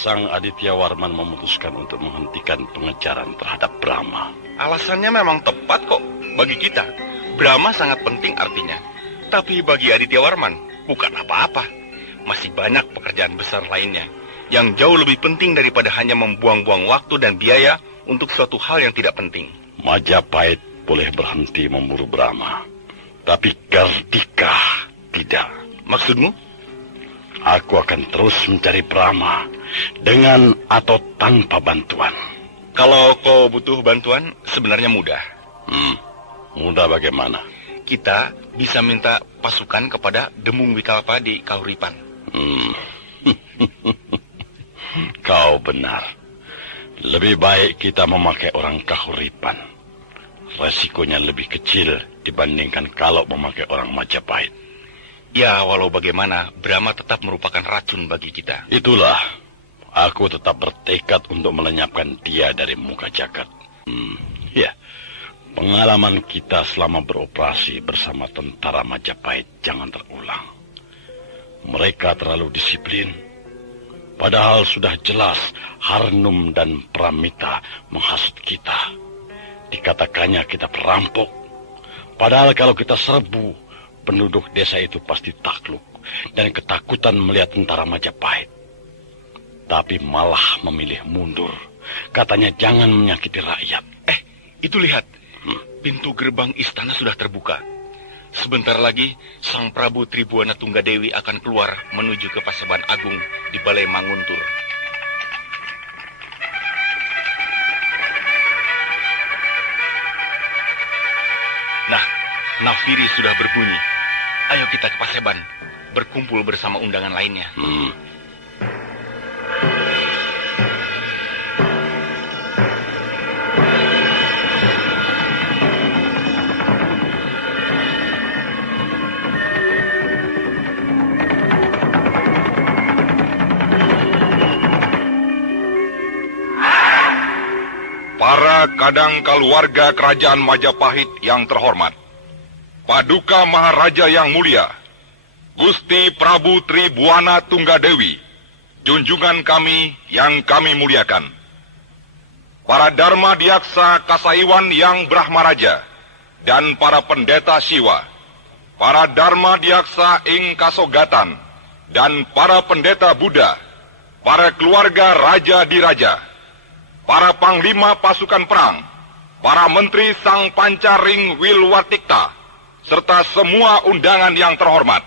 Sang Aditya Warman memutuskan untuk menghentikan pengejaran terhadap Brahma. Alasannya memang tepat kok bagi kita. Brahma sangat penting artinya. Tapi bagi Aditya Warman, bukan apa-apa. Masih banyak pekerjaan besar lainnya yang jauh lebih penting daripada hanya membuang-buang waktu dan biaya untuk suatu hal yang tidak penting. Majapahit boleh berhenti memburu Brahma, tapi Gardika tidak. Maksudmu? Aku akan terus mencari Brahma dengan atau tanpa bantuan. Kalau kau butuh bantuan, sebenarnya mudah. Mudah bagaimana? Kita bisa minta pasukan kepada Demung Wikalpa di Kahuripan. Kau benar. Lebih baik kita memakai orang Kahuripan. Resikonya lebih kecil dibandingkan kalau memakai orang Majapahit. Ya, walau bagaimana, Brahma tetap merupakan racun bagi kita. Itulah, aku tetap bertekad untuk melenyapkan dia dari muka jagat. Ya, pengalaman kita selama beroperasi bersama tentara Majapahit jangan terulang. Mereka terlalu disiplin. Padahal sudah jelas Harnum dan Pramita menghasut kita. Dikatakannya kita perampok. Padahal kalau kita serbu, penduduk desa itu pasti takluk dan ketakutan melihat tentara Majapahit. Tapi malah memilih mundur. Katanya jangan menyakiti rakyat. Itu lihat. Pintu gerbang istana sudah terbuka. Sebentar lagi, Sang Prabu Tribuana Tunggadewi akan keluar menuju ke Paseban Agung di Balai Manguntur. Nah, nafiri sudah berbunyi. Ayo kita ke Paseban, berkumpul bersama undangan lainnya. Para kadang keluarga kerajaan Majapahit yang terhormat, Paduka Maharaja yang mulia, Gusti Prabu Tribuana Tunggadewi, junjungan kami yang kami muliakan. Para Dharma Diaksa Kasaiwan yang Brahmaraja, dan para pendeta Siwa, para Dharma Diaksa ing Kasogatan, dan para pendeta Buddha, para keluarga Raja Diraja, para panglima pasukan perang, para menteri Sang Pancaring Wilwatikta, serta semua undangan yang terhormat.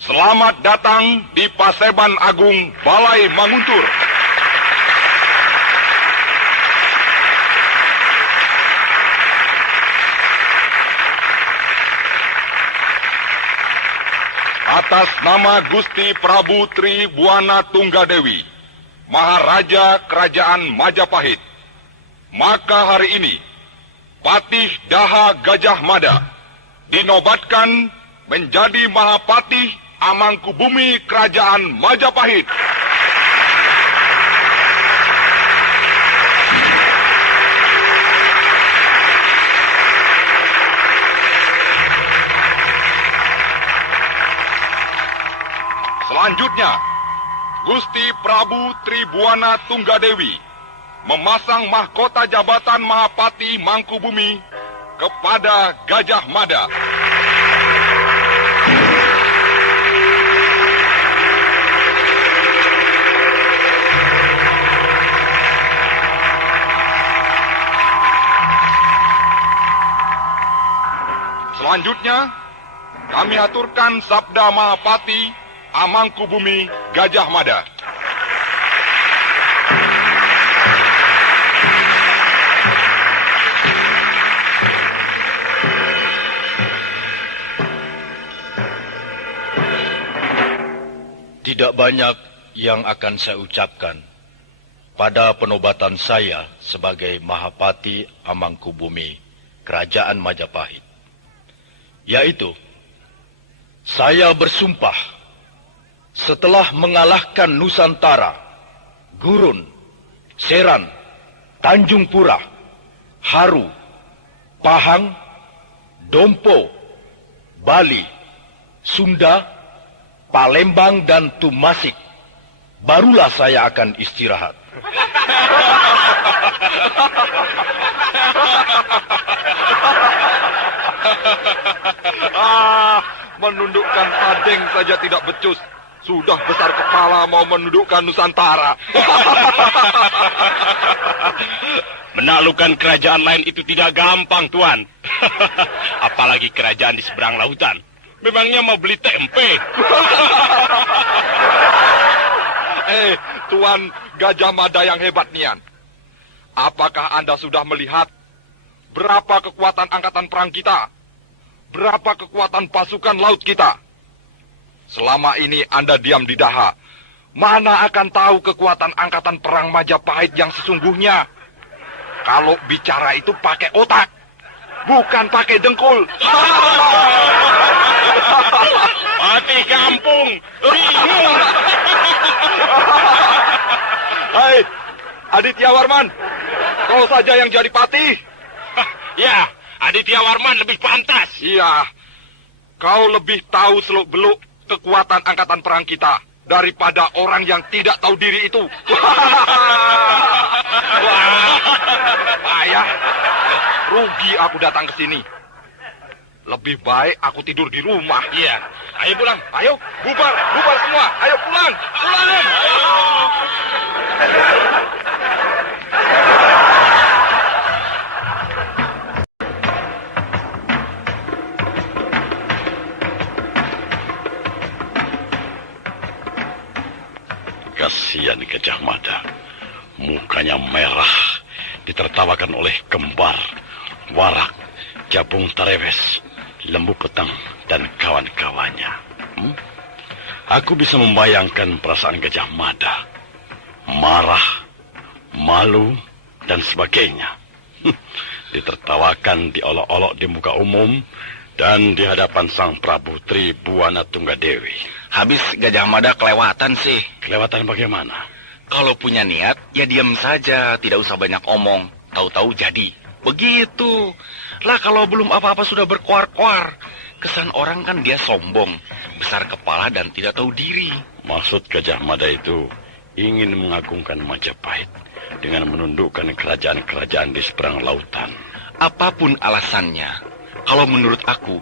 Selamat datang di Paseban Agung Balai Manguntur. Atas nama Gusti Prabu Tribuana Tunggadewi, Maharaja Kerajaan Majapahit, maka hari ini Patih Daha Gajah Mada dinobatkan menjadi Mahapatih Amangkubumi Kerajaan Majapahit. Selanjutnya, Gusti Prabu Tribuana Tunggadewi memasang mahkota jabatan Mahapati Mangkubumi kepada Gajah Mada. Selanjutnya, kami aturkan Sabda Mahapati Amangkubumi Gajah Mada. Tidak banyak yang akan saya ucapkan pada penobatan saya sebagai Mahapati Amangkubumi Kerajaan Majapahit, yaitu saya bersumpah setelah mengalahkan Nusantara, Gurun, Seran, Tanjung Pura, Haru, Pahang, Dompo, Bali, Sunda, Palembang, dan Tumasik, barulah saya akan istirahat. Menundukkan Sadeng saja tidak becus. Sudah besar kepala mau menundukkan Nusantara. Menaklukkan kerajaan lain itu tidak gampang, Tuan. Apalagi kerajaan di seberang lautan. Memangnya mau beli tempe? Tuan Gajah Mada yang hebat nian. Apakah Anda sudah melihat berapa kekuatan angkatan perang kita? Berapa kekuatan pasukan laut kita? Selama ini Anda diam di Daha. Mana akan tahu kekuatan angkatan perang Majapahit yang sesungguhnya? Kalau bicara itu pakai otak, bukan pakai dengkul. Mati kampung, bingung. Hai, Aditya Warman, kau saja yang jadi patih. Ya, Aditya Warman lebih pantas. Iya, kau lebih tahu seluk-beluk kekuatan angkatan perang kita daripada orang yang tidak tahu diri itu. Ayah, rugi aku datang ke sini. Lebih baik aku tidur di rumah. Iya, ayo pulang. Ayo, bubar semua. Ayo pulang. Kasihan Gajah Mada. Mukanya merah, ditertawakan oleh Kembar, Warak, Jabung Tarewes, Lembu Petang, dan kawan-kawannya. Aku bisa membayangkan perasaan Gajah Mada. Marah, malu, dan sebagainya. Ditertawakan, diolok-olok di muka umum, dan di hadapan Sang Prabu Tribuana Tunggadewi. Habis Gajah Mada kelewatan sih. Kelewatan bagaimana? Kalau punya niat, ya diam saja. Tidak usah banyak omong. Tahu-tahu jadi. Begitu. Lah kalau belum apa-apa sudah berkuar-kuar. Kesan orang kan dia sombong, besar kepala dan tidak tahu diri. Maksud Gajah Mada itu ingin mengagungkan Majapahit dengan menundukkan kerajaan-kerajaan di seberang lautan. Apapun alasannya, kalau menurut aku,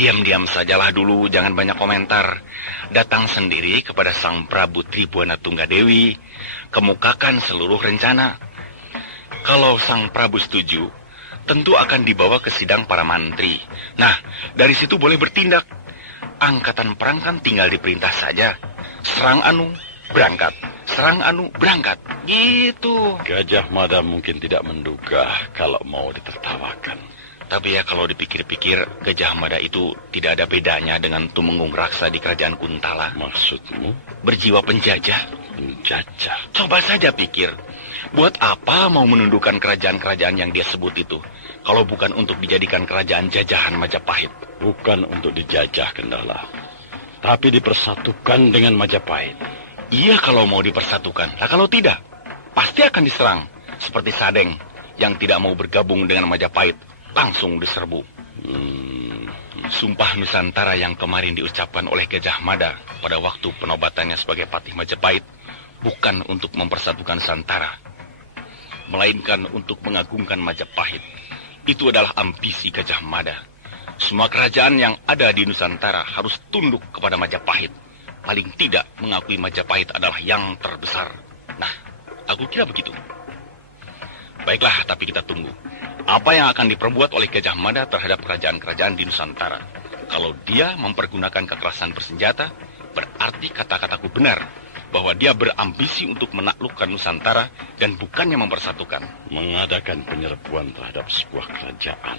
diam-diam sajalah dulu, jangan banyak komentar. Datang sendiri kepada Sang Prabu Tribuana Tunggadewi, kemukakan seluruh rencana. Kalau Sang Prabu setuju, tentu akan dibawa ke sidang para mantri. Nah, dari situ boleh bertindak. Angkatan perang kan tinggal diperintah saja. Serang anu, berangkat. Serang anu, berangkat. Gitu. Gajah Mada mungkin tidak menduga kalau mau ditertawakan. Tapi ya kalau dipikir-pikir, Gajah Mada itu tidak ada bedanya dengan Tumenggung Raksa di kerajaan Kuntala. Maksudmu? Berjiwa penjajah. Penjajah? Coba saja pikir, buat apa mau menundukkan kerajaan-kerajaan yang dia sebut itu, kalau bukan untuk dijadikan kerajaan jajahan Majapahit? Bukan untuk dijajah, Kendala, tapi dipersatukan dengan Majapahit. Iya kalau mau dipersatukan. Nah kalau tidak, pasti akan diserang. Seperti Sadeng yang tidak mau bergabung dengan Majapahit. Langsung diserbu. Sumpah Nusantara yang kemarin diucapkan oleh Gajah Mada pada waktu penobatannya sebagai Patih Majapahit bukan untuk mempersatukan Nusantara, melainkan untuk mengagungkan Majapahit. Itu adalah ambisi Gajah Mada. Semua kerajaan yang ada di Nusantara harus tunduk kepada Majapahit. Paling tidak mengakui Majapahit adalah yang terbesar. Nah, aku kira begitu. Baiklah, tapi kita tunggu. Apa yang akan diperbuat oleh Gajah Mada terhadap kerajaan-kerajaan di Nusantara? Kalau dia mempergunakan kekerasan bersenjata, berarti kata-kataku benar, bahwa dia berambisi untuk menaklukkan Nusantara dan bukannya mempersatukan. Mengadakan penyerbuan terhadap sebuah kerajaan,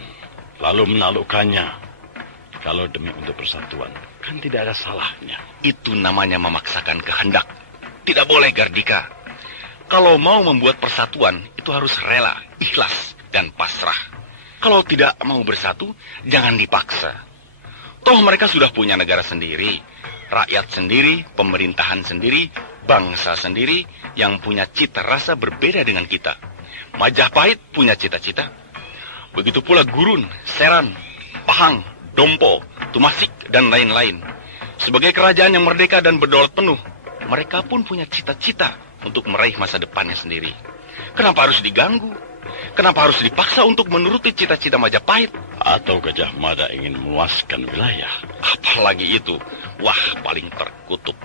lalu menaklukkannya. Kalau demi untuk persatuan, kan tidak ada salahnya. Itu namanya memaksakan kehendak. Tidak boleh, Gardika. Kalau mau membuat persatuan, itu harus rela, ikhlas, dan pasrah. Kalau tidak mau bersatu, jangan dipaksa. Toh mereka sudah punya negara sendiri, rakyat sendiri, pemerintahan sendiri, bangsa sendiri, yang punya cita rasa berbeda dengan kita. Majapahit punya cita-cita. Begitu pula Gurun, Seran, Pahang, Dompo, Tumasik, dan lain-lain. Sebagai kerajaan yang merdeka dan berdaulat penuh, mereka pun punya cita-cita untuk meraih masa depannya sendiri. Kenapa harus diganggu? Kenapa harus dipaksa untuk menuruti cita-cita Majapahit? Atau Gajah Mada ingin meluaskan wilayah? Apalagi itu, wah paling terkutuk.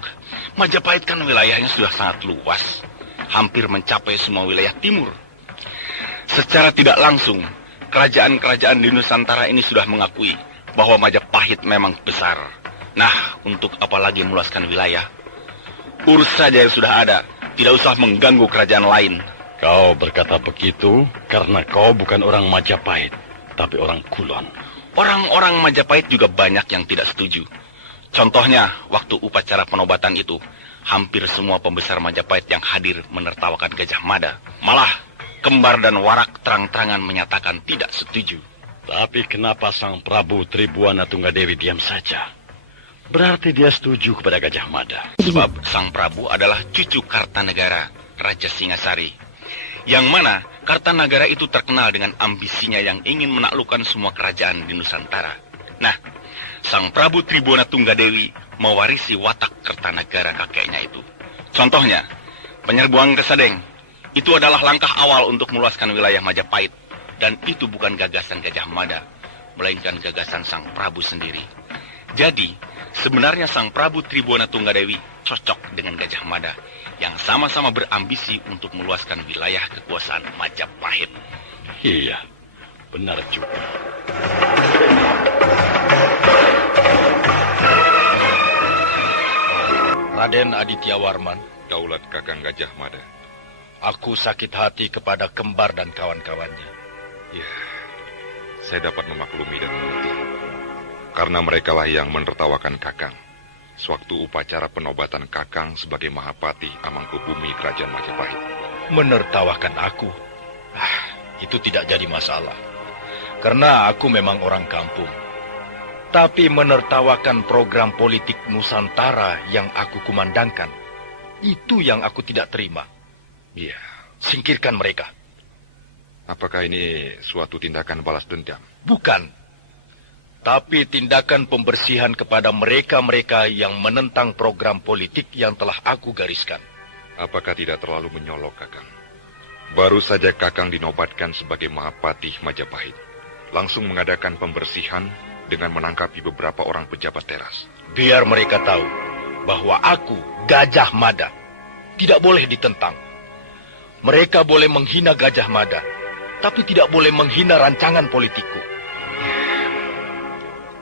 Majapahit kan wilayahnya sudah sangat luas, hampir mencapai semua wilayah timur. Secara tidak langsung, kerajaan-kerajaan di Nusantara ini sudah mengakui bahwa Majapahit memang besar. Nah, untuk apa lagi meluaskan wilayah? Urus saja yang sudah ada, tidak usah mengganggu kerajaan lain. Kau berkata begitu karena kau bukan orang Majapahit, tapi orang Kulon. Orang-orang Majapahit juga banyak yang tidak setuju. Contohnya, waktu upacara penobatan itu, hampir semua pembesar Majapahit yang hadir menertawakan Gajah Mada. Malah, Kembar dan Warak terang-terangan menyatakan tidak setuju. Tapi kenapa Sang Prabu Tribuana Tunggadewi diam saja? Berarti dia setuju kepada Gajah Mada. Sebab Sang Prabu adalah cucu Kartanegara, Raja Singasari. Yang mana Kartanagara itu terkenal dengan ambisinya yang ingin menaklukkan semua kerajaan di Nusantara. Nah, Sang Prabu Tribuana Tunggadewi mewarisi watak Kartanagara kakeknya itu. Contohnya, penyerbuan ke Sadeng. Itu adalah langkah awal untuk meluaskan wilayah Majapahit. Dan itu bukan gagasan Gajah Mada, melainkan gagasan Sang Prabu sendiri. Jadi, sebenarnya Sang Prabu Tribuana Tunggadewi cocok dengan Gajah Mada yang sama-sama berambisi untuk meluaskan wilayah kekuasaan Majapahit. Iya, benar juga. Raden Aditya Warman, Daulat Kakang Gajah Mada. aku sakit hati kepada Kembar dan kawan-kawannya. Ya, saya dapat memaklumi dan mengerti. Karena merekalah yang menertawakan Kakang sewaktu upacara penobatan Kakang sebagai Mahapati Amangkubumi Kerajaan Majapahit. Menertawakan aku? Itu tidak jadi masalah. Karena aku memang orang kampung. Tapi menertawakan program politik Nusantara yang aku kumandangkan, itu yang aku tidak terima. Iya. Singkirkan mereka. Apakah ini suatu tindakan balas dendam? Bukan. Tapi tindakan pembersihan kepada mereka-mereka yang menentang program politik yang telah aku gariskan. Apakah tidak terlalu menyolok, Kakang? Baru saja Kakang dinobatkan sebagai Mahapati Majapahit. Langsung mengadakan pembersihan dengan menangkapi beberapa orang pejabat teras. Biar mereka tahu bahwa aku, Gajah Mada, tidak boleh ditentang. Mereka boleh menghina Gajah Mada, tapi tidak boleh menghina rancangan politikku.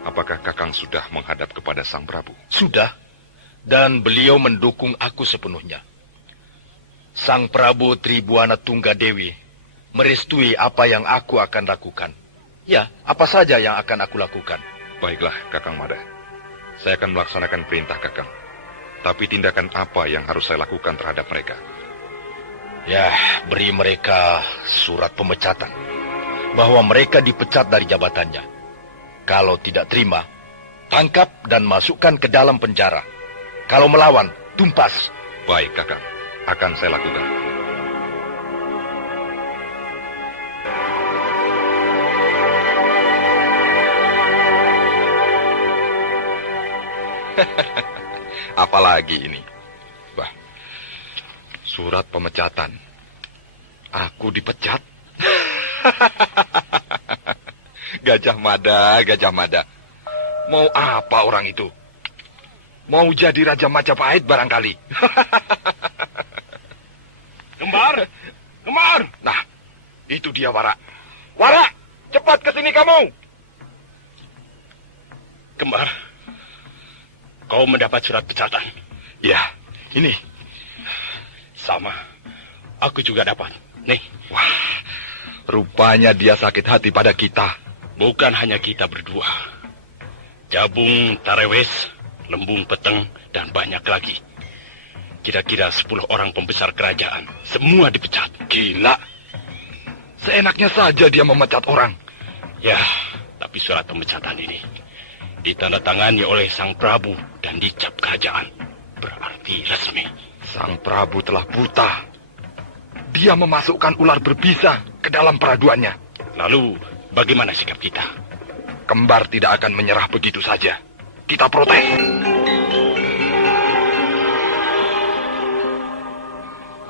Apakah Kakang sudah menghadap kepada Sang Prabu? Sudah, dan beliau mendukung aku sepenuhnya. Sang Prabu Tribuana Tunggadewi merestui apa yang aku akan lakukan. Ya, apa saja yang akan aku lakukan. Baiklah, Kakang Mada. Saya akan melaksanakan perintah Kakang. Tapi tindakan apa yang harus saya lakukan terhadap mereka? Ya, beri mereka surat pemecatan. Bahwa mereka dipecat dari jabatannya. Kalau tidak terima, tangkap dan masukkan ke dalam penjara. Kalau melawan, tumpas. Baik, Kakang. Akan saya lakukan. Apalagi ini? Bah, surat pemecatan. Aku dipecat? Gajah Mada, Gajah Mada. Mau apa orang itu? Mau jadi Raja Majapahit barangkali. Kembar! Kembar! Nah, itu dia Wara. Wara, cepat ke sini kamu. Kembar, kau mendapat surat pecatan. Ya, ini. Sama, aku juga dapat. Nih. Wah, rupanya dia sakit hati pada kita. Bukan hanya kita berdua. Jabung, Tarewes, Lembung Peteng, dan banyak lagi. Kira-kira 10 orang pembesar kerajaan. Semua dipecat. Gila. Seenaknya saja dia memecat orang. Ya, tapi surat pemecatan ini ditandatangani oleh Sang Prabu dan dicap kerajaan. Berarti resmi. Sang Prabu telah buta. Dia memasukkan ular berbisa ke dalam peraduannya. Lalu, bagaimana sikap kita? Kembar tidak akan menyerah begitu saja. Kita protes.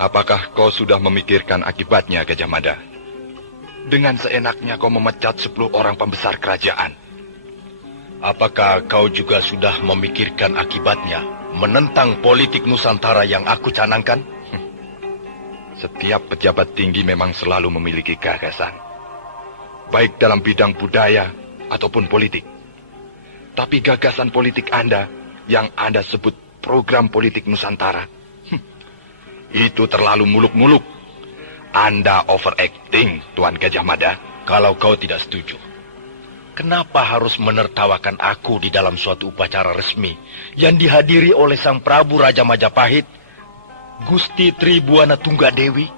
Apakah kau sudah memikirkan akibatnya, Gajah Mada? Dengan seenaknya kau memecat 10 orang pembesar kerajaan. Apakah kau juga sudah memikirkan akibatnya menentang politik Nusantara yang aku canangkan? Setiap pejabat tinggi memang selalu memiliki gagasan, baik dalam bidang budaya ataupun politik. Tapi gagasan politik Anda yang Anda sebut program politik Nusantara, itu terlalu muluk-muluk. Anda overacting, Tuan Gajah Mada. Kalau kau tidak setuju, kenapa harus menertawakan aku di dalam suatu upacara resmi yang dihadiri oleh Sang Prabu Raja Majapahit, Gusti Tribuana Tunggadewi?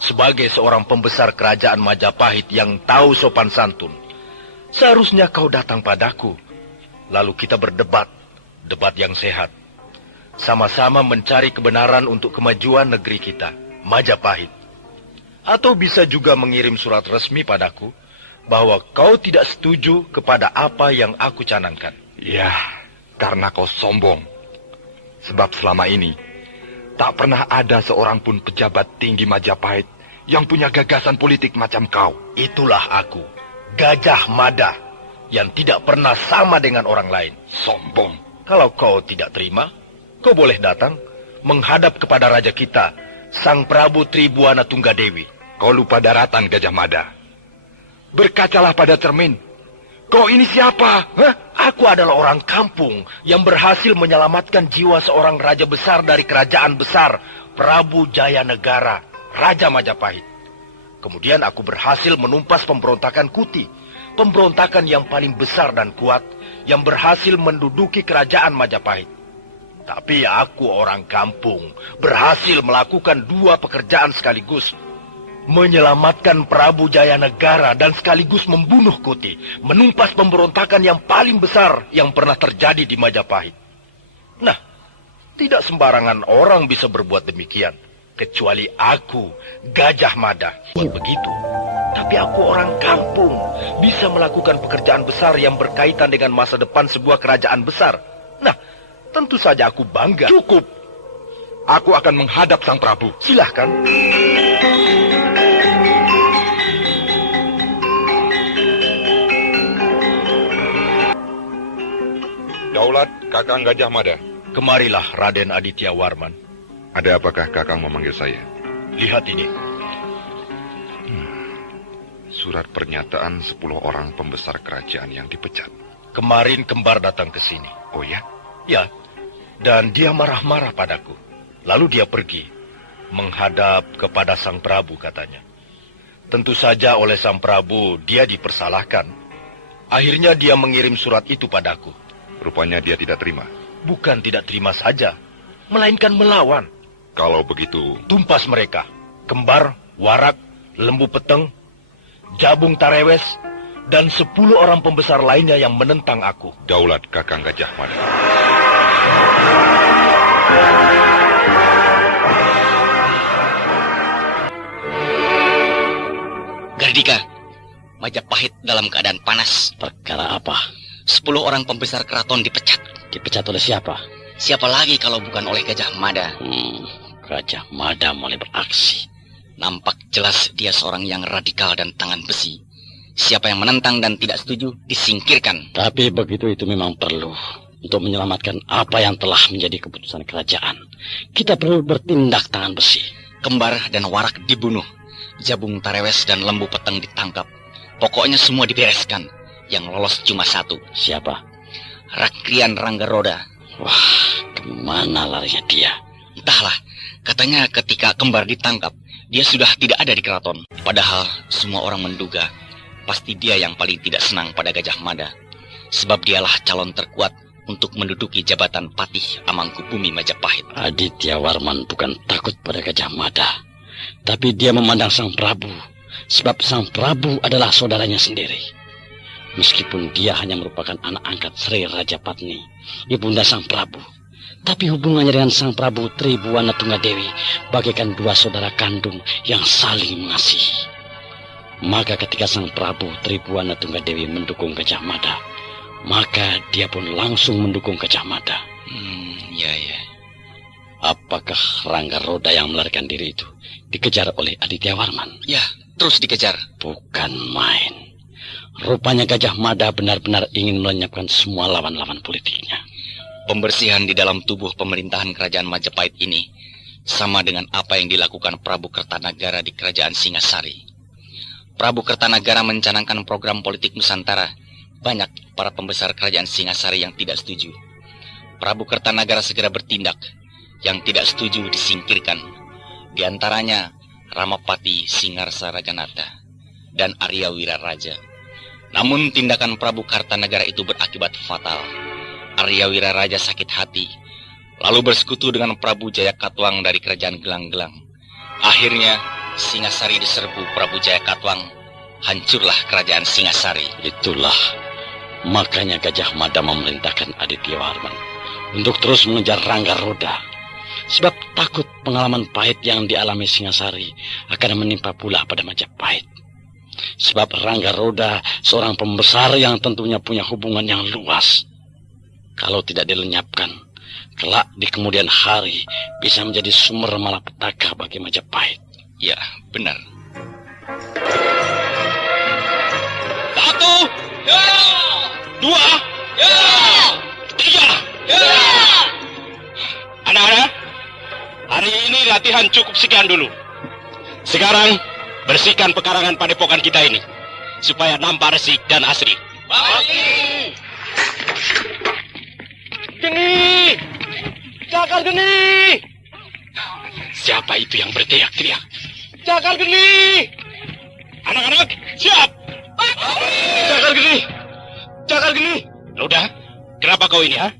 Sebagai seorang pembesar kerajaan Majapahit yang tahu sopan santun, seharusnya kau datang padaku. Lalu kita berdebat, debat yang sehat. Sama-sama mencari kebenaran untuk kemajuan negeri kita, Majapahit. Atau bisa juga mengirim surat resmi padaku bahwa kau tidak setuju kepada apa yang aku canangkan. Ya, karena kau sombong. Sebab selama ini tak pernah ada seorang pun pejabat tinggi Majapahit yang punya gagasan politik macam kau. Itulah aku, Gajah Mada, yang tidak pernah sama dengan orang lain. Sombong. Kalau kau tidak terima, kau boleh datang menghadap kepada raja kita, Sang Prabu Tribuana Tunggadewi. Kau lupa daratan, Gajah Mada. Berkacalah pada cermin. Kau ini siapa? Hah? Aku adalah orang kampung yang berhasil menyelamatkan jiwa seorang raja besar dari kerajaan besar, Prabu Jayanegara, Raja Majapahit. Kemudian aku berhasil menumpas pemberontakan Kuti, pemberontakan yang paling besar dan kuat, yang berhasil menduduki kerajaan Majapahit. Tapi aku orang kampung, berhasil melakukan 2 pekerjaan sekaligus. Menyelamatkan Prabu Jayanegara dan sekaligus membunuh Kuti, menumpas pemberontakan yang paling besar yang pernah terjadi di Majapahit. Nah, tidak sembarangan orang bisa berbuat demikian, kecuali aku, Gajah Mada. Buat begitu, tapi aku orang kampung, bisa melakukan pekerjaan besar yang berkaitan dengan masa depan sebuah kerajaan besar. Nah, tentu saja aku bangga. Cukup. Aku akan menghadap Sang Prabu. Silahkan. Daulat Kakang Gajah Mada. Kemarilah Raden Aditya Warman. Ada apakah Kakang memanggil saya? Lihat ini. Surat pernyataan 10 orang pembesar kerajaan yang dipecat. Kemarin Kembar datang ke sini. Oh ya? Ya, dan dia marah-marah padaku. Lalu dia pergi, menghadap kepada Sang Prabu katanya. Tentu saja oleh Sang Prabu dia dipersalahkan. Akhirnya dia mengirim surat itu padaku. Rupanya dia tidak terima. Bukan tidak terima saja, melainkan melawan. Kalau begitu, tumpas mereka. Kembar, Warak, Lembu Peteng, Jabung Tarewes, dan 10 orang pembesar lainnya yang menentang aku. Daulat Kakang Gajah Mada. Gardika, Majapahit dalam keadaan panas. Perkara apa? 10 orang pembesar keraton dipecat. Dipecat oleh siapa? Siapa lagi kalau bukan oleh Gajah Mada? Gajah Mada mulai beraksi. Nampak jelas dia seorang yang radikal dan tangan besi. Siapa yang menentang dan tidak setuju, disingkirkan. Tapi begitu itu memang perlu. Untuk menyelamatkan apa yang telah menjadi keputusan kerajaan, kita perlu bertindak tangan besi. Kembar dan Warak dibunuh. Jabung Tarewes dan Lembu Peteng ditangkap. Pokoknya semua dibereskan. Yang lolos cuma 1. Siapa? Rakrian Ranggaroda. Wah, kemana larinya dia? Entahlah, katanya ketika Kembar ditangkap, dia sudah tidak ada di keraton. Padahal semua orang menduga, pasti dia yang paling tidak senang pada Gajah Mada. Sebab dialah calon terkuat untuk menduduki jabatan Patih Amangkubumi Majapahit. Aditya Warman bukan takut pada Gajah Mada, tapi dia memandang Sang Prabu. Sebab Sang Prabu adalah saudaranya sendiri. Meskipun dia hanya merupakan anak angkat Sri Raja Patni, ibunda Sang Prabu, tapi hubungannya dengan Sang Prabu Tribuana Tunggadewi bagaikan 2 saudara kandung yang saling mengasihi. Maka ketika Sang Prabu Tribuana Tunggadewi mendukung Gajah Mada, maka dia pun langsung mendukung Gajah Mada. Ya. Apakah Rangga Roda yang melarikan diri itu dikejar oleh Aditya Warman? Ya, terus dikejar. Bukan main. Rupanya Gajah Mada benar-benar ingin melenyapkan semua lawan-lawan politiknya. Pembersihan di dalam tubuh pemerintahan kerajaan Majapahit ini sama dengan apa yang dilakukan Prabu Kertanagara di kerajaan Singasari. Prabu Kertanagara mencanangkan program politik Nusantara. Banyak para pembesar kerajaan Singasari yang tidak setuju. Prabu Kertanagara segera bertindak. Yang tidak setuju disingkirkan. Di antaranya Ramapati Singarsa Rajanata dan Arya Wiraraja. Namun tindakan Prabu Kertanagara itu berakibat fatal. Arya Wiraraja sakit hati, lalu bersekutu dengan Prabu Jayakatwang dari kerajaan Gelang-Gelang. Akhirnya Singasari diserbu Prabu Jayakatwang. Hancurlah kerajaan Singasari. Itulah makanya Gajah Mada memerintahkan Aditya Warman untuk terus mengejar Rangga Roda. Sebab takut pengalaman pahit yang dialami Singasari akan menimpa pula pada Majapahit. Sebab Rangga Roda seorang pembesar yang tentunya punya hubungan yang luas. Kalau tidak dilenyapkan, kelak di kemudian hari bisa menjadi sumber malapetaka bagi Majapahit. Ya, benar. 1, 2, 3. Anak-anak, hari ini latihan cukup sekian dulu. Sekarang bersihkan pekarangan padepokan kita ini supaya nampak resik dan asri. Baik. Geni! Cakar Geni! Siapa itu yang berteriak-teriak? Cakar Geni! Anak-anak, siap! Cakar Geni! Cakar Geni! Udah, kenapa kau ini, ha?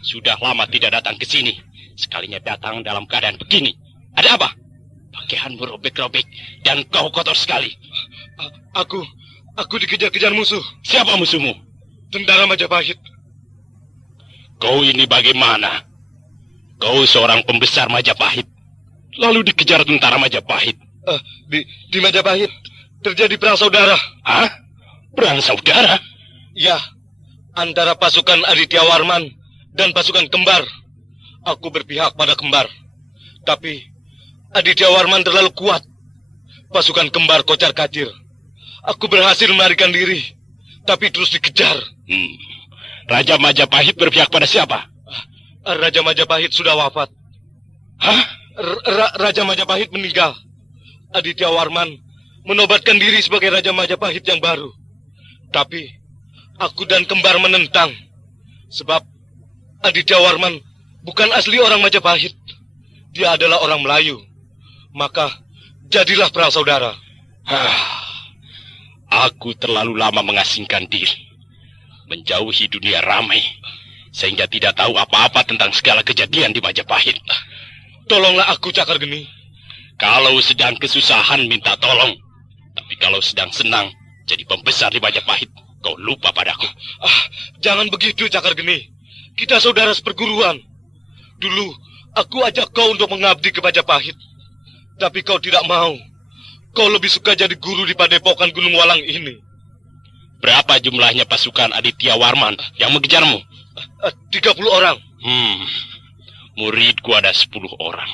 Sudah lama tidak datang ke sini. Sekalinya datang dalam keadaan begini. Ada apa? Pakaianmu robek-robek dan kau kotor sekali. Aku dikejar-kejar musuh. Siapa musuhmu? Tentara Majapahit. Kau ini bagaimana? Kau seorang pembesar Majapahit, lalu dikejar tentara Majapahit. Di Majapahit terjadi perang saudara. Hah? Perang saudara? Ya, antara pasukan Aditya Warman dan pasukan Kembar. Aku berpihak pada Kembar. Tapi Aditya Warman terlalu kuat. Pasukan Kembar kocar-kacir. Aku berhasil melarikan diri, tapi terus dikejar. Raja Majapahit berpihak pada siapa? Raja Majapahit sudah wafat. Hah? Raja Majapahit meninggal. Aditya Warman menobatkan diri sebagai Raja Majapahit yang baru. Tapi aku dan Kembar menentang. Sebab Aditya Warman bukan asli orang Majapahit. Dia adalah orang Melayu. Maka jadilah perang saudara. Aku terlalu lama mengasingkan diri, menjauhi dunia ramai, sehingga tidak tahu apa-apa tentang segala kejadian di Majapahit. Tolonglah aku, Cakar Geni. Kalau sedang kesusahan minta tolong, tapi kalau sedang senang jadi pembesar di Majapahit, kau lupa padaku. Jangan begitu, Cakar Geni. Kita saudara seperguruan. Dulu aku ajak kau untuk mengabdi ke Majapahit, tapi kau tidak mau. Kau lebih suka jadi guru di padepokan Gunung Walang ini. Berapa jumlahnya pasukan Aditya Warman yang mengejarmu? 30 orang. Muridku ada 10 orang.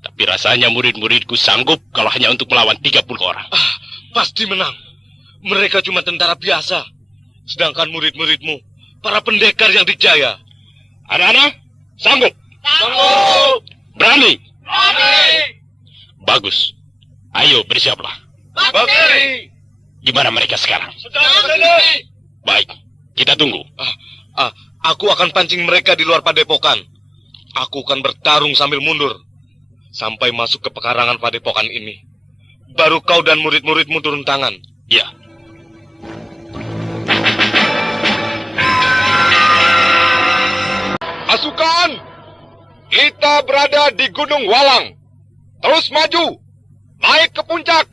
Tapi rasanya murid-muridku sanggup kalau hanya untuk melawan 30 orang. Pasti menang. Mereka cuma tentara biasa. Sedangkan murid-muridmu, para pendekar yang dijaya. Anak-anak, sanggup? Sanggup. Berani? Berani. Bagus. Ayo bersiaplah. Bakti. Gimana mereka sekarang? Sedang berani. Baik, kita tunggu. Aku akan pancing mereka di luar padepokan. Aku akan bertarung sambil mundur sampai masuk ke pekarangan padepokan ini. Baru kau dan murid-muridmu turun tangan. Ya. Pasukan, kita berada di Gunung Walang. Terus maju, naik ke puncak.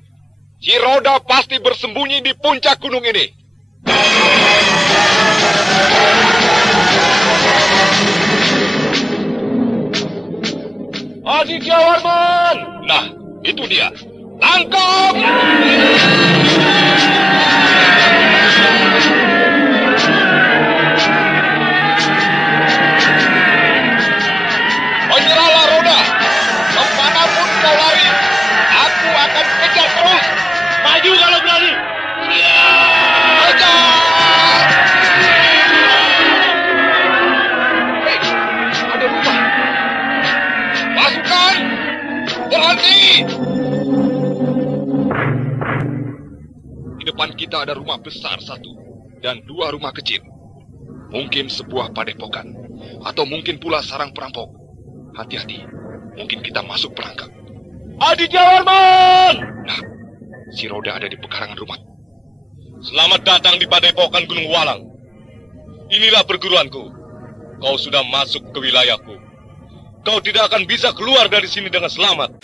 Si Roda pasti bersembunyi di puncak gunung ini. Aditya Warman! Nah, itu dia. Tangkap! Menyerahlah depan kita ada rumah besar satu dan 2 rumah kecil. Mungkin sebuah padepokan, atau mungkin pula sarang perampok. Hati-hati, mungkin kita masuk perangkap. Aditya Warman! Nah, si Roda ada di pekarangan rumah. Selamat datang di Padepokan Gunung Walang. Inilah perguruanku. Kau sudah masuk ke wilayahku. Kau tidak akan bisa keluar dari sini dengan selamat.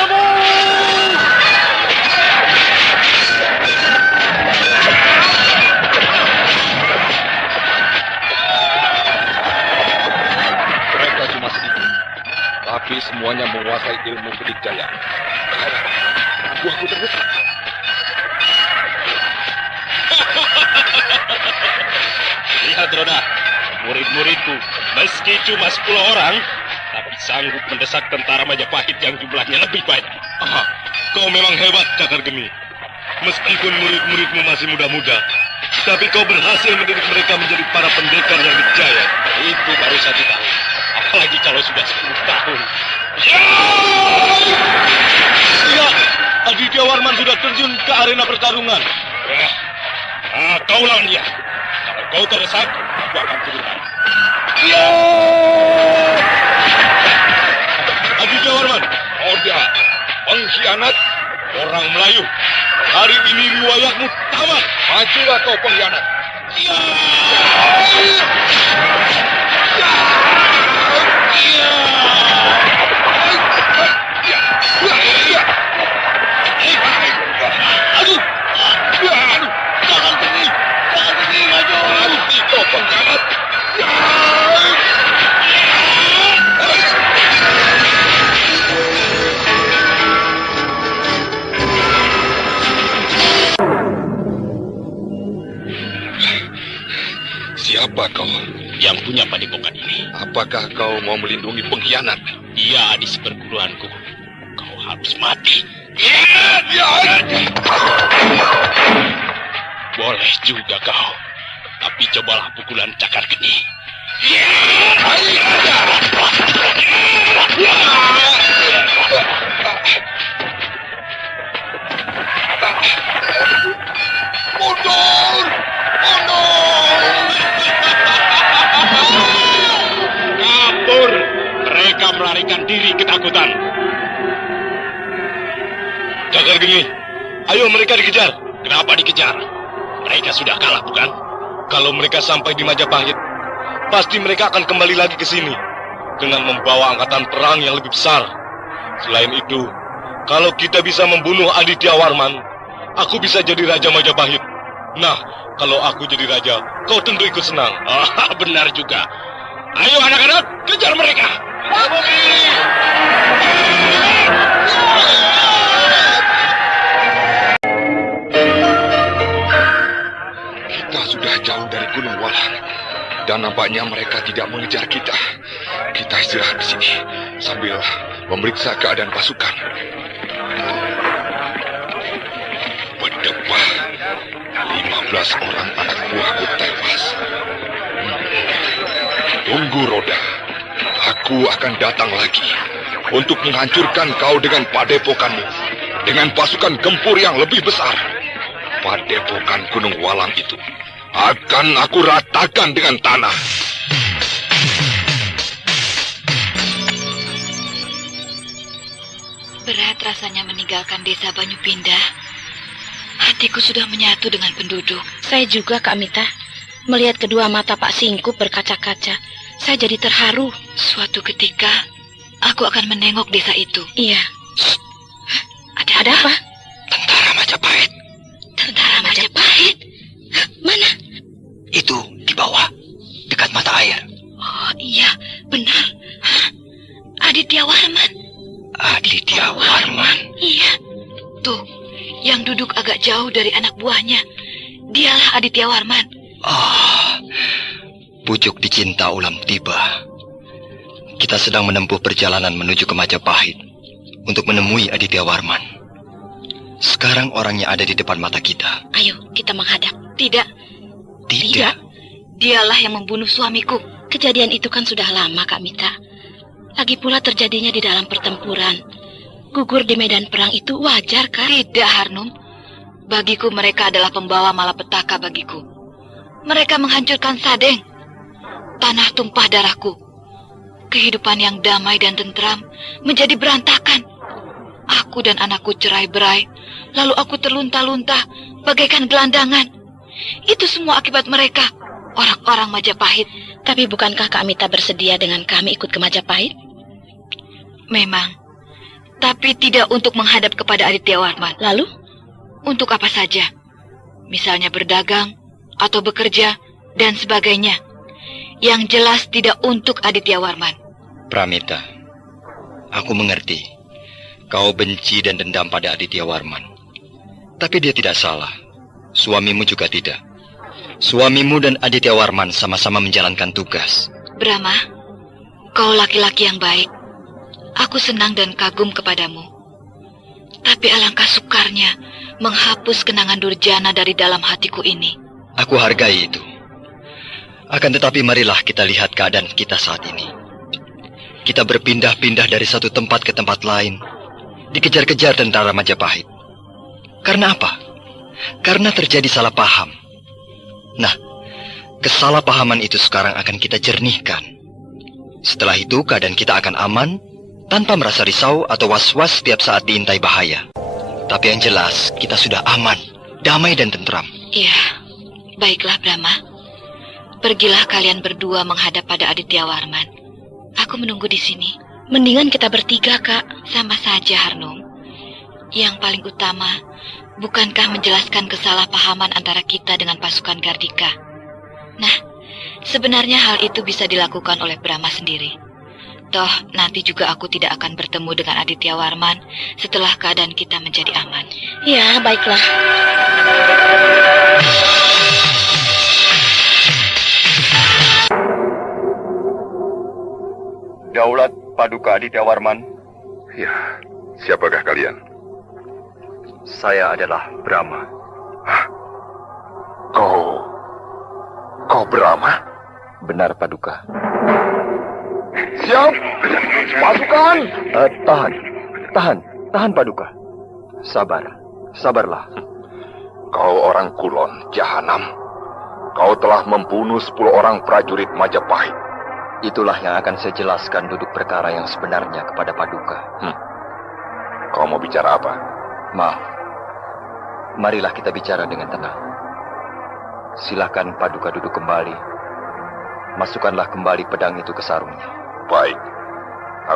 Mereka cuma sedikit, tapi semuanya menguasai ilmu kedik jaya. Buahku terdesak. Lihat Roda, murid-muridku meski cuma 10 orang, tapi sanggup mendesak tentara Majapahit yang jumlahnya lebih banyak. Kau memang hebat, Cakar Geni. Meskipun murid-muridmu masih muda-muda, tapi kau berhasil mendidik mereka menjadi para pendekar yang berjaya. Itu baru 1 tahun, apalagi kalau sudah 10 tahun. Ya, Aditya Warman sudah terjun ke arena pertarungan. Kau lawan dia. Kalau kau terdesak, aku akan turunkan. Aditya Warman, Roda, pengkhianat. orang Melayu. Hari ini riwayatmu tamat. Majulah kau pengkhianat. Aduh, jangan pergi maju. Kau pengkhianat. Siapa kau? Yang punya padepokan ini. Apakah kau mau melindungi pengkhianat? Dia adik seperguruanku. Kau harus mati. Boleh juga kau. Tapi cobalah pukulan Cakar Geni. Mundur! Kabur! Mereka melarikan diri ketakutan. Cakar Geni, ayo mereka dikejar. Kenapa dikejar? Mereka sudah kalah, bukan? Kalau mereka sampai di Majapahit, pasti mereka akan kembali lagi ke sini dengan membawa angkatan perang yang lebih besar. Selain itu, kalau kita bisa membunuh Aditya Warman, aku bisa jadi Raja Majapahit. Nah, kalau aku jadi raja, kau tentu ikut senang. Benar juga. Ayo anak-anak, kejar mereka. Kita sudah jauh dari Gunung Walang dan nampaknya mereka tidak mengejar kita. Kita istirahat di sini sambil memeriksa keadaan pasukan. Berdebah, 15 orang anak buahku tewas. Tunggu Roda, aku akan datang lagi untuk menghancurkan kau dengan padepokanmu, dengan pasukan gempur yang lebih besar. Padepokan Gunung Walang itu akan aku ratakan dengan tanah. Berat rasanya meninggalkan desa Banyupindah. Hatiku sudah menyatu dengan penduduk. Saya juga, Kak Mita. Melihat kedua mata Pak Singkup berkaca-kaca, saya jadi terharu. Suatu ketika, aku akan menengok desa itu. Iya. Ada apa? Tentara Majapahit. Tentara Majapahit? Mana? Itu di bawah, dekat mata air. Oh iya, benar. Aditya Warman. Aditya Warman? Iya. Tuh, yang duduk agak jauh dari anak buahnya. Dialah Aditya Warman. Pucuk dicinta ulam tiba. Kita sedang menempuh perjalanan menuju ke Majapahit untuk menemui Aditya Warman. Sekarang orangnya ada di depan mata kita. Ayo, kita menghadap. Tidak. Dialah yang membunuh suamiku. Kejadian itu kan sudah lama, Kak Mita. Lagi pula terjadinya di dalam pertempuran. Gugur di medan perang itu wajar, Kak? Tidak, Harnum. Bagiku mereka adalah pembawa malapetaka bagiku. Mereka menghancurkan Sadeng. Tanah tumpah darahku. Kehidupan yang damai dan tentram menjadi berantakan. Aku dan anakku cerai-berai, lalu aku terlunta-lunta bagaikan gelandangan. Itu semua akibat mereka, orang-orang Majapahit. Tapi bukankah Kak Mita bersedia dengan kami ikut ke Majapahit? Memang, tapi tidak untuk menghadap kepada Aditya Warman. Lalu? Untuk apa saja. Misalnya berdagang, atau bekerja, dan sebagainya. Yang jelas tidak untuk Aditya Warman. Pramita, aku mengerti. Kau benci dan dendam pada Aditya Warman. Tapi dia tidak salah. Suamimu juga tidak. Suamimu dan Aditya Warman sama-sama menjalankan tugas. Brahma, kau laki-laki yang baik. Aku senang dan kagum kepadamu. Tapi alangkah sukarnya menghapus kenangan durjana dari dalam hatiku ini. Aku hargai itu. Akan tetapi marilah kita lihat keadaan kita saat ini. Kita berpindah-pindah dari satu tempat ke tempat lain. Dikejar-kejar tentara Majapahit. Karena apa? Karena terjadi salah paham. Nah, kesalahpahaman itu sekarang akan kita jernihkan. Setelah itu keadaan kita akan aman, tanpa merasa risau atau was-was setiap saat diintai bahaya. Tapi yang jelas, kita sudah aman, damai dan tentram. Iya, baiklah Brahma. Pergilah kalian berdua menghadap pada Aditya Warman. Aku menunggu di sini. Mendingan kita bertiga, Kak. Sama saja, Harnum. Yang paling utama, bukankah menjelaskan kesalahpahaman antara kita dengan pasukan Gardika? Nah, sebenarnya hal itu bisa dilakukan oleh Brahma sendiri. Toh, nanti juga aku tidak akan bertemu dengan Aditya Warman setelah keadaan kita menjadi aman. Ya, baiklah. Daulat Paduka Aditya Warman. Ya, siapakah kalian? Saya adalah Brahma. Hah? Kau Brahma? Benar, Paduka. Siap! Pasukan! Tahan, Paduka. Sabarlah. Kau orang Kulon, Jahanam. Kau telah membunuh 10 orang prajurit Majapahit. Itulah yang akan saya jelaskan duduk perkara yang sebenarnya kepada Paduka. Kau mau bicara apa? Maaf. Marilah kita bicara dengan tenang. Silakan Paduka duduk kembali. Masukkanlah kembali pedang itu ke sarungnya. Baik.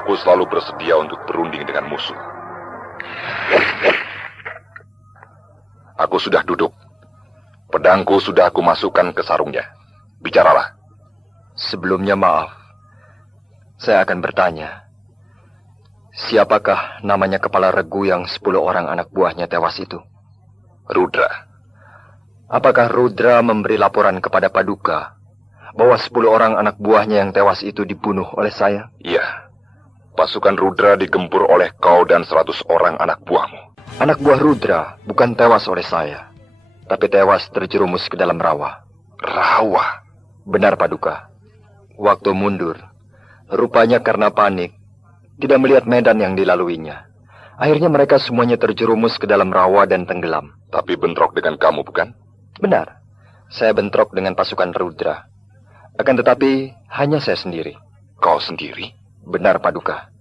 Aku selalu bersedia untuk berunding dengan musuh. Aku sudah duduk. Pedangku sudah aku masukkan ke sarungnya. Bicaralah. Sebelumnya maaf, saya akan bertanya, siapakah namanya kepala regu yang 10 orang anak buahnya tewas itu? Rudra. Apakah Rudra memberi laporan kepada Paduka bahwa 10 orang anak buahnya yang tewas itu dibunuh oleh saya? Iya, pasukan Rudra digempur oleh kau dan 100 orang anak buahmu. Anak buah Rudra bukan tewas oleh saya, tapi tewas terjerumus ke dalam rawa. Rawa? Benar, Paduka. Waktu mundur, rupanya karena panik, tidak melihat medan yang dilaluinya. Akhirnya mereka semuanya terjerumus ke dalam rawa dan tenggelam. Tapi bentrok dengan kamu, bukan? Benar, saya bentrok dengan pasukan Rudra. Akan tetapi, hanya saya sendiri. Kau sendiri? Benar, Paduka.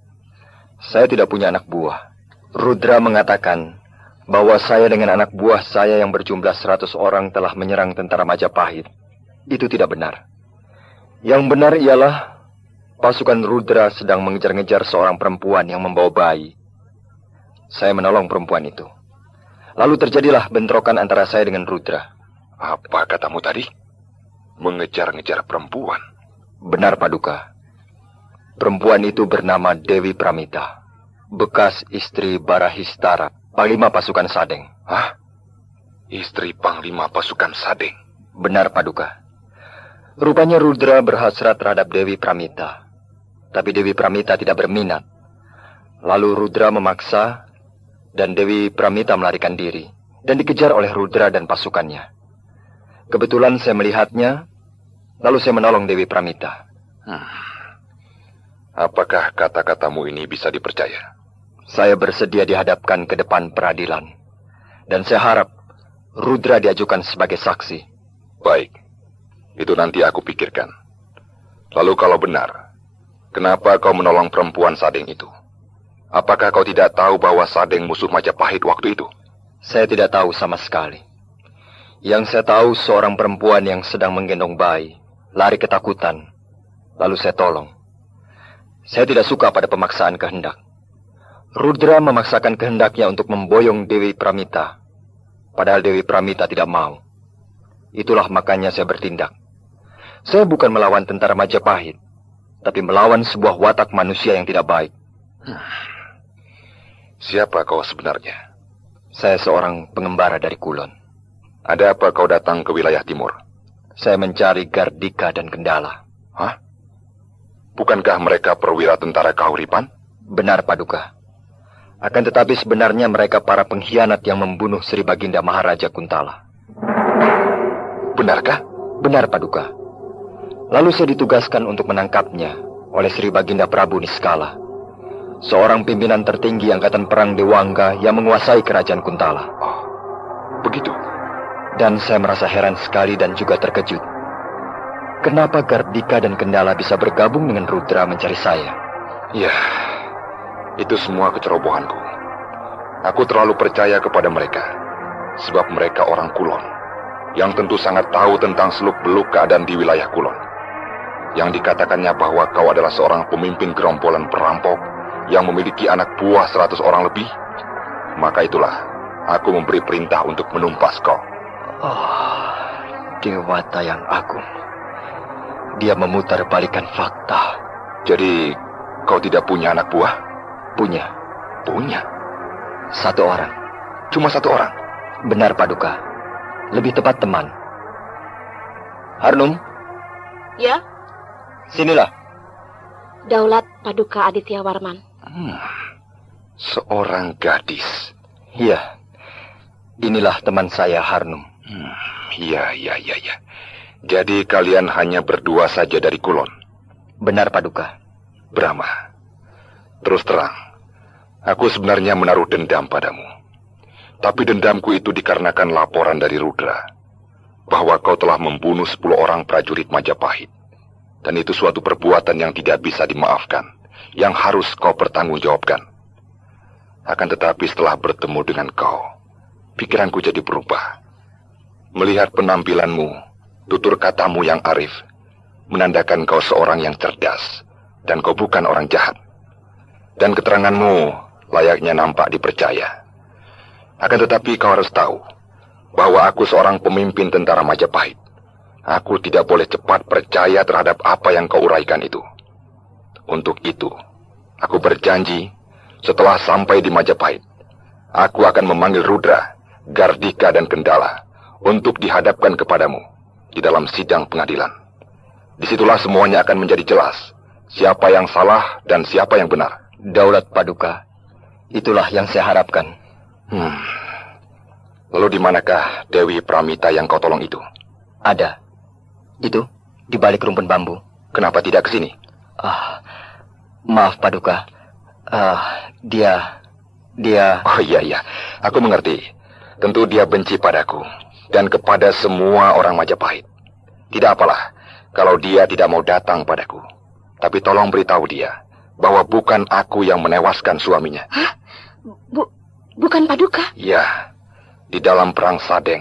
Saya tidak punya anak buah. Rudra mengatakan bahwa saya dengan anak buah saya yang berjumlah 100 orang telah menyerang tentara Majapahit. Itu tidak benar. Yang benar ialah pasukan Rudra sedang mengejar-ngejar seorang perempuan yang membawa bayi. Saya menolong perempuan itu. Lalu terjadilah bentrokan antara saya dengan Rudra. Apa katamu tadi? Mengejar-ngejar perempuan? Benar, Paduka. Perempuan itu bernama Dewi Pramita, bekas istri Barahistara, Panglima pasukan Sadeng. Hah? Istri Panglima pasukan Sadeng? Benar, Paduka. Rupanya Rudra berhasrat terhadap Dewi Pramita. Tapi Dewi Pramita tidak berminat. Lalu Rudra memaksa, dan Dewi Pramita melarikan diri, dan dikejar oleh Rudra dan pasukannya. Kebetulan saya melihatnya, lalu saya menolong Dewi Pramita. Apakah kata-katamu ini bisa dipercaya? Saya bersedia dihadapkan ke depan peradilan. Dan saya harap Rudra diajukan sebagai saksi. Baik, itu nanti aku pikirkan. Lalu kalau benar, kenapa kau menolong perempuan Sadeng itu? Apakah kau tidak tahu bahwa Sadeng musuh Majapahit waktu itu? Saya tidak tahu sama sekali. Yang saya tahu seorang perempuan yang sedang menggendong bayi, lari ketakutan. Lalu saya tolong. Saya tidak suka pada pemaksaan kehendak. Rudra memaksakan kehendaknya untuk memboyong Dewi Pramita. Padahal Dewi Pramita tidak mau. Itulah makanya saya bertindak. Saya bukan melawan tentara Majapahit, tapi melawan sebuah watak manusia yang tidak baik. Siapa kau sebenarnya? Saya seorang pengembara dari Kulon. Ada apa kau datang ke wilayah timur? Saya mencari Gardika dan Kendala. Hah? Bukankah mereka perwira tentara Kahuripan? Benar, Paduka. Akan tetapi sebenarnya mereka para pengkhianat yang membunuh Sri Baginda Maharaja Kuntala. Benarkah? Benar, Paduka. Lalu saya ditugaskan untuk menangkapnya oleh Sri Baginda Prabu Niskala, seorang pimpinan tertinggi Angkatan Perang Dewangga yang menguasai kerajaan Kuntala. Oh, begitu. Dan saya merasa heran sekali dan juga terkejut. Kenapa Gardika dan Kendala bisa bergabung dengan Rudra mencari saya? Ya, itu semua kecerobohanku. Aku terlalu percaya kepada mereka, sebab mereka orang Kulon, yang tentu sangat tahu tentang seluk-beluk keadaan di wilayah Kulon. Yang dikatakannya bahwa kau adalah seorang pemimpin gerombolan perampok yang memiliki anak buah 100 orang lebih. Maka itulah, aku memberi perintah untuk menumpas kau. Oh, Dewata yang agung. Dia memutar balikan fakta. Jadi, kau tidak punya anak buah? Punya. Punya? 1 orang. Cuma 1 orang? Benar, Paduka. Lebih tepat teman. Harnum? Ya? Sinilah. Daulat Paduka Aditya Warman. Seorang gadis. Iya. Inilah teman saya, Harnum. Iya. Jadi kalian hanya berdua saja dari Kulon? Benar, Paduka. Brahma, terus terang, aku sebenarnya menaruh dendam padamu. Tapi dendamku itu dikarenakan laporan dari Rudra, bahwa kau telah membunuh 10 orang prajurit Majapahit. Dan itu suatu perbuatan yang tidak bisa dimaafkan, yang harus kau pertanggungjawabkan. Akan tetapi setelah bertemu dengan kau, pikiranku jadi berubah. Melihat penampilanmu, tutur katamu yang arif, menandakan kau seorang yang cerdas, dan kau bukan orang jahat. Dan keteranganmu layaknya nampak dipercaya. Akan tetapi kau harus tahu, bahwa aku seorang pemimpin tentara Majapahit. Aku tidak boleh cepat percaya terhadap apa yang kau uraikan itu. Untuk itu, aku berjanji, setelah sampai di Majapahit, aku akan memanggil Rudra, Gardika, dan Kendala untuk dihadapkan kepadamu di dalam sidang pengadilan. Disitulah semuanya akan menjadi jelas siapa yang salah dan siapa yang benar. Daulat Paduka, itulah yang saya harapkan. Lalu di manakah Dewi Pramita yang kau tolong itu? Ada. Itu, di balik rumpun bambu. Kenapa tidak ke sini? Maaf, Paduka. Dia... Oh iya, aku mengerti. Tentu dia benci padaku dan kepada semua orang Majapahit. Tidak apalah kalau dia tidak mau datang padaku. Tapi tolong beritahu dia bahwa bukan aku yang menewaskan suaminya. Hah? Bukan Paduka? Ya, di dalam perang Sadeng,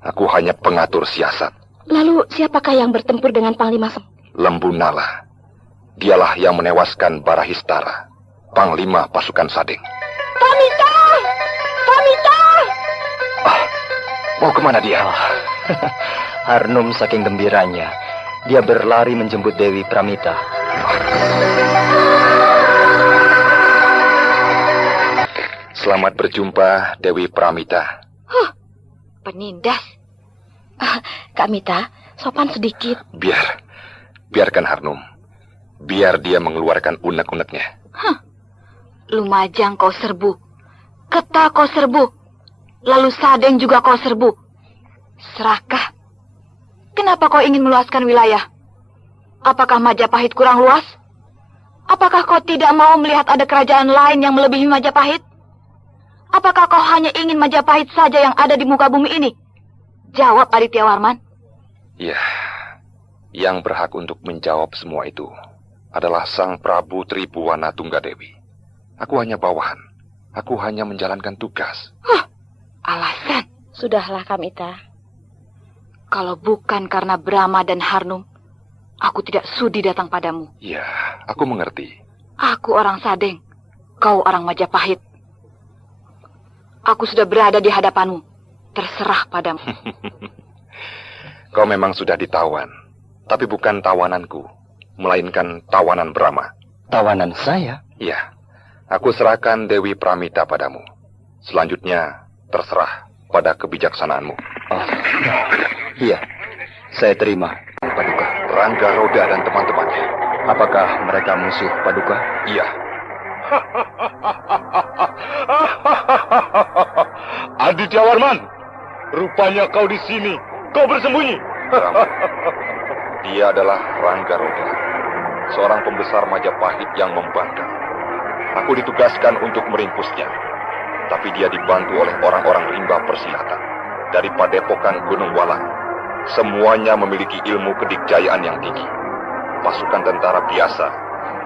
aku hanya pengatur siasat. Lalu siapakah yang bertempur dengan Panglima Sem? Lembu Nala. Dialah yang menewaskan Barahistara, Panglima pasukan Sadeng. Pramita! Mau kemana dia? Harnum saking gembiranya, dia berlari menjemput Dewi Pramita. Selamat berjumpa, Dewi Pramita. Penindas. Kak Mita, sopan sedikit. Biarkan Harnum. Biar dia mengeluarkan unek-uneknya. Lumajang kau serbu. Keta kau serbu. Lalu Sadeng juga kau serbu. Serakah. Kenapa kau ingin meluaskan wilayah? Apakah Majapahit kurang luas? Apakah kau tidak mau melihat ada kerajaan lain yang melebihi Majapahit? Apakah kau hanya ingin Majapahit saja yang ada di muka bumi ini? Jawab, Aditya Warman. Ya, yang berhak untuk menjawab semua itu adalah Sang Prabu Tribuana Tunggadewi. Aku hanya bawahan. Aku hanya menjalankan tugas. Alasan? Sudahlah, Kamita. Kalau bukan karena Brahma dan Harnum, aku tidak sudi datang padamu. Ya, aku mengerti. Aku orang Sadeng, kau orang Majapahit. Aku sudah berada di hadapanmu. Terserah padamu. Kau memang sudah ditawan. Tapi bukan tawananku, melainkan tawanan Brahma. Tawanan saya? Iya. Aku serahkan Dewi Pramita padamu. Selanjutnya, terserah pada kebijaksanaanmu. Oh, iya. Saya terima, Paduka. Rangga Roda dan teman-temannya. Apakah mereka musuh Paduka? Iya. Aditya Warman, rupanya kau di sini. Kau bersembunyi. Dia adalah Rangga Roda, seorang pembesar Majapahit yang membangkang. Aku ditugaskan untuk meringkusnya, tapi dia dibantu oleh orang-orang rimba persilatan dari Padepokan Gunung Walang. Semuanya memiliki ilmu kedikjayaan yang tinggi. Pasukan tentara biasa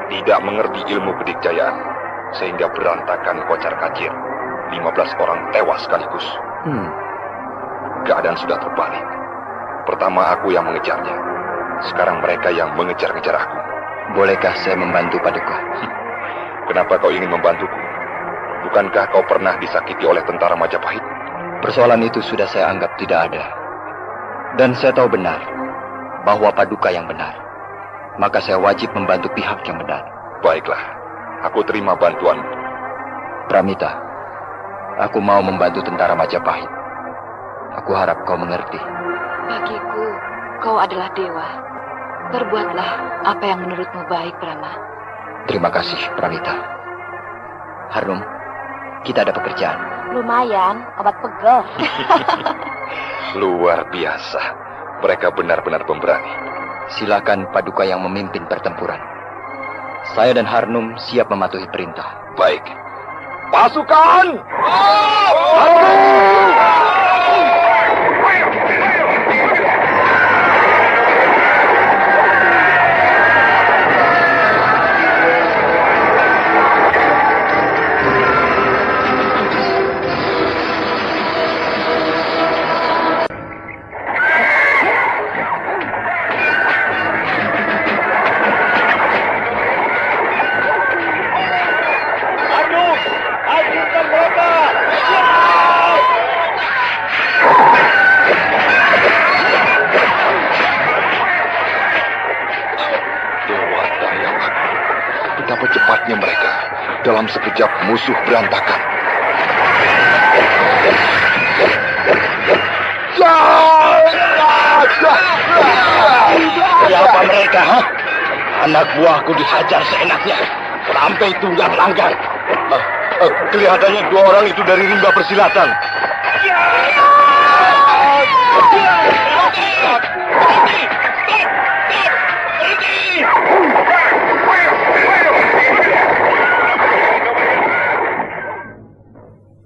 tidak mengerti ilmu kedikjayaan, sehingga berantakan kocar-kacir. 15 orang tewas sekaligus. Keadaan sudah terbalik. Pertama aku yang mengejarnya. Sekarang mereka yang mengejar-ngejar aku. Bolehkah saya membantu Paduka? Kenapa kau ingin membantuku? Bukankah kau pernah disakiti oleh tentara Majapahit? Persoalan itu sudah saya anggap tidak ada. Dan saya tahu benar bahwa Paduka yang benar. Maka saya wajib membantu pihak yang benar. Baiklah, aku terima bantuanmu. Pramita, aku mau membantu tentara Majapahit. Aku harap kau mengerti. Bagiku, kau adalah dewa. Perbuatlah apa yang menurutmu baik, Brahma. Terima kasih, Pramita. Harnum, kita ada pekerjaan. Lumayan, obat pegel. Luar biasa. Mereka benar-benar pemberani. Silakan Paduka yang memimpin pertempuran. Saya dan Harnum siap mematuhi perintah. Baik. Pasukan! Betapa cepatnya mereka. Dalam sekejap musuh berantakan. Siapa mereka? Anak buahku dihajar seenaknya. Sampai tunggang langgang. Kelihatannya 2 orang itu dari rimba persilatan.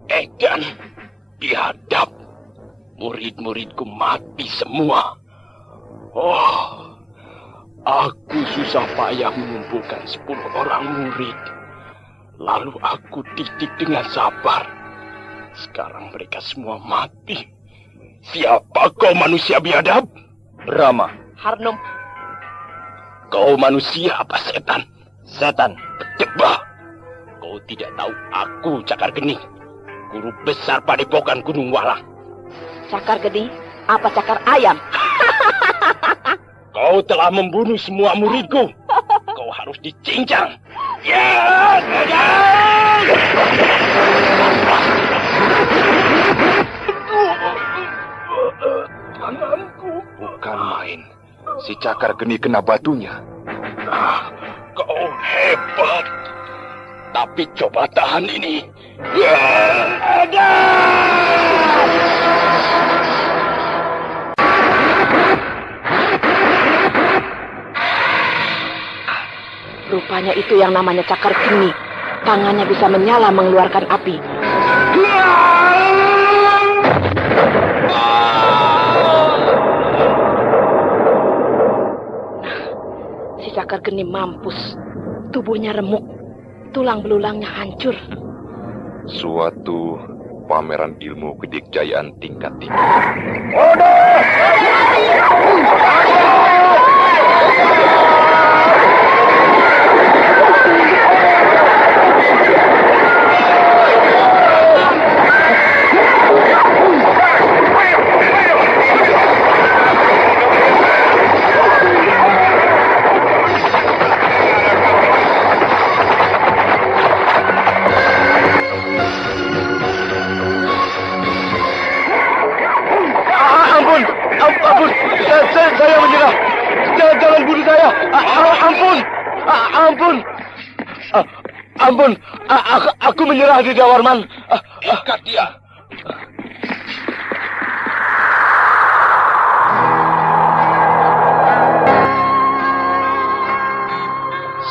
Edan, biadab. Murid-muridku mati semua. Oh, aku susah payah mengumpulkan 10 orang murid. Lalu aku didik dengan sabar. Sekarang mereka semua mati. Siapa kau manusia biadab? Brahma. Harnum. Kau manusia apa setan? Setan. Bedebah. Kau tidak tahu aku Cakar Geni, guru besar Padepokan Gunung Walang. Cakar Geni? Apa cakar ayam? Kau telah membunuh semua muridku. Kau harus dicincang. Ya, Tanganku. Bukan main. Si Cakar Geni kena batunya. Kau hebat. Tapi coba tahan ini. Rupanya itu yang namanya Cakar Geni. Tangannya bisa menyala mengeluarkan api. Cakar Geni mampus. Tubuhnya remuk, tulang belulangnya hancur. Suatu pameran ilmu kedikjayaan tingkat tinggi. Saya menyerah. Jangan bunuh saya. Ampun. Aku menyerah, Aditya Warman. Ikat dia.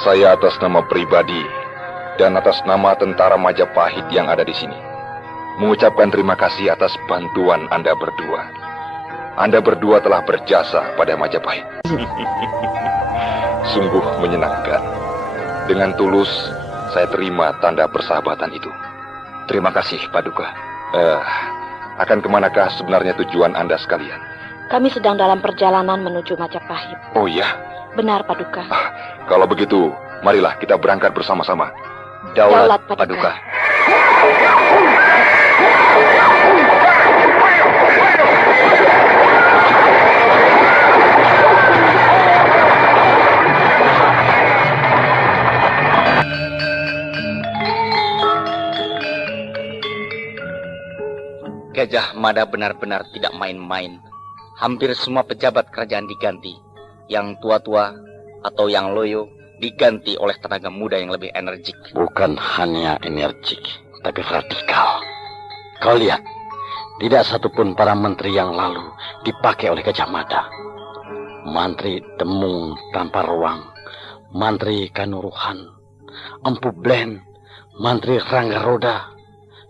Saya atas nama pribadi dan atas nama tentara Majapahit yang ada di sini mengucapkan terima kasih atas bantuan Anda berdua. Anda berdua telah berjasa pada Majapahit. Sungguh menyenangkan. Dengan tulus, saya terima tanda persahabatan itu. Terima kasih, Paduka. Akan kemanakah sebenarnya tujuan Anda sekalian? Kami sedang dalam perjalanan menuju Majapahit. Oh ya? Benar, Paduka. Kalau begitu, marilah kita berangkat bersama-sama. Daulat, Paduka. Gajah Mada benar-benar tidak main-main. Hampir semua pejabat kerajaan diganti. Yang tua-tua atau yang loyo diganti oleh tenaga muda yang lebih energik. Bukan hanya energik, tapi radikal. Kau lihat, tidak satupun para menteri yang lalu dipakai oleh Gajah Mada. Mantri Demung tanpa ruang, Mantri Kanuruhan, Empu Blen, Mantri Rangga Roda,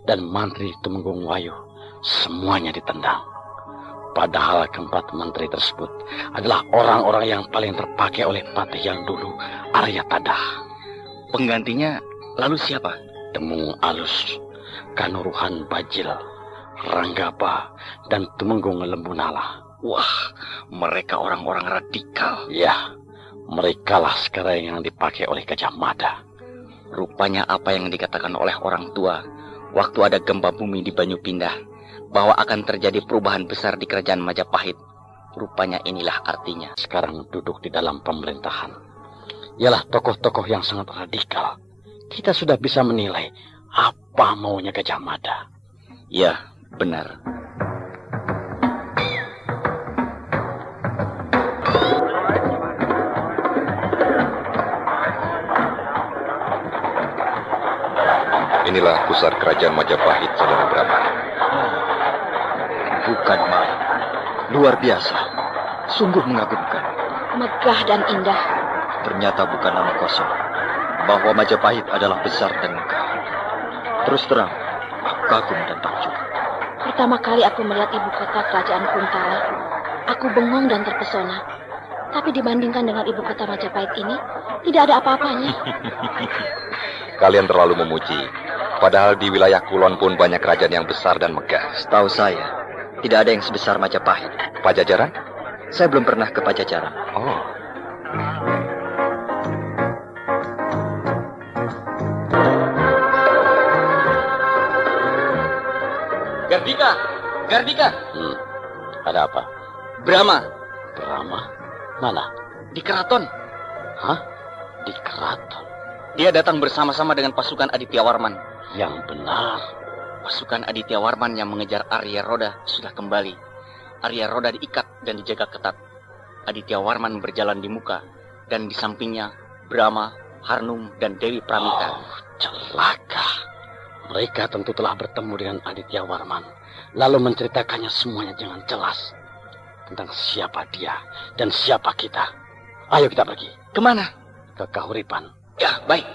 dan Mantri Tumenggung Wayu. Semuanya ditendang. Padahal keempat menteri tersebut adalah orang-orang yang paling terpakai oleh patih yang dulu, Arya Tadah. Penggantinya lalu siapa? Demung Alus, Kanuruhan Bajil, Ranggapa, dan Tumenggung Lembunala. Wah, mereka orang-orang radikal. Ya, merekalah sekarang yang dipakai oleh Gajah Mada. Rupanya apa yang dikatakan oleh orang tua waktu ada gempa bumi di Banyu Pindah, bahwa akan terjadi perubahan besar di kerajaan Majapahit. Rupanya inilah artinya. Sekarang duduk di dalam pemerintahan ialah tokoh-tokoh yang sangat radikal. Kita sudah bisa menilai apa maunya Gajah Mada. Ya, benar. Inilah pusat kerajaan Majapahit, Saudara Brahma. Bukan main. Luar biasa. Sungguh mengagumkan. Megah dan indah. Ternyata bukan nama kosong. Bahwa Majapahit adalah besar dan megah. Terus terang, aku kagum dan takjub. Pertama kali aku melihat ibu kota kerajaan Kuntala, aku bengong dan terpesona. Tapi dibandingkan dengan ibu kota Majapahit ini, tidak ada apa-apanya. Kalian terlalu memuji. Padahal di wilayah Kulon pun banyak kerajaan yang besar dan megah. Setahu saya, tidak ada yang sebesar Majapahit. Pajajaran? Saya belum pernah ke Pajajaran. Oh. Gardika. Ada apa? Brahma. Brahma? Mana? Di keraton. Hah? Di keraton? Dia datang bersama-sama dengan pasukan Aditya Warman. Yang benar. Pasukan Aditya Warman yang mengejar Arya Roda sudah kembali. Arya Roda diikat dan dijaga ketat. Aditya Warman berjalan di muka, dan di sampingnya Brahma, Harnum, dan Dewi Pramita. Oh, celaka. Mereka tentu telah bertemu dengan Aditya Warman, lalu menceritakannya semuanya dengan jelas tentang siapa dia dan siapa kita. Ayo kita pergi. Kemana? Ke Kahuripan. Ya, baik.